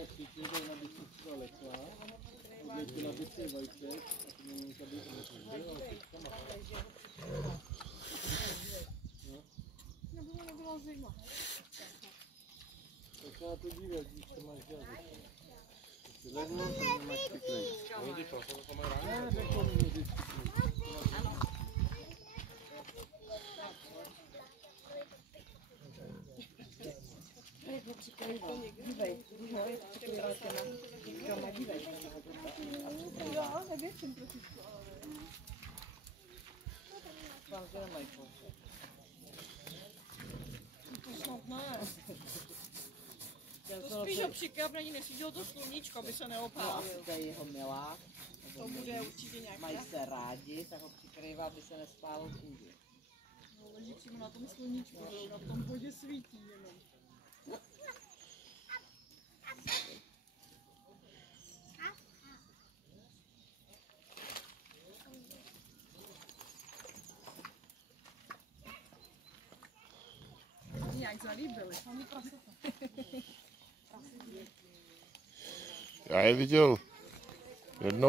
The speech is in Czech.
taky, že jdou na bysnici daleka, oběti na bysy vajček a to není tady Nebylo, nebyla zima. tak se na to dívat, když to máš dělat. Ledno, to nemáš kyklej. Ne, řekl mi vždycky. Dívej, přikrývá těma díkama, dívej. Já nevěřím trošičku, ale vám to nemají koušet. To snad ne. To spíš ho přikráp, na ní nesvídilo to sluníčko, aby se neopálil. To je jeho milá. To bude určitě nějaká. Mají se rádi, tak ho přikrývá, aby se nespálil kůži. No, leží přímo na tom sluníčku, na tom vodě svítí jenom. Jak zalíbili, sami prasata. Já je viděl jednou.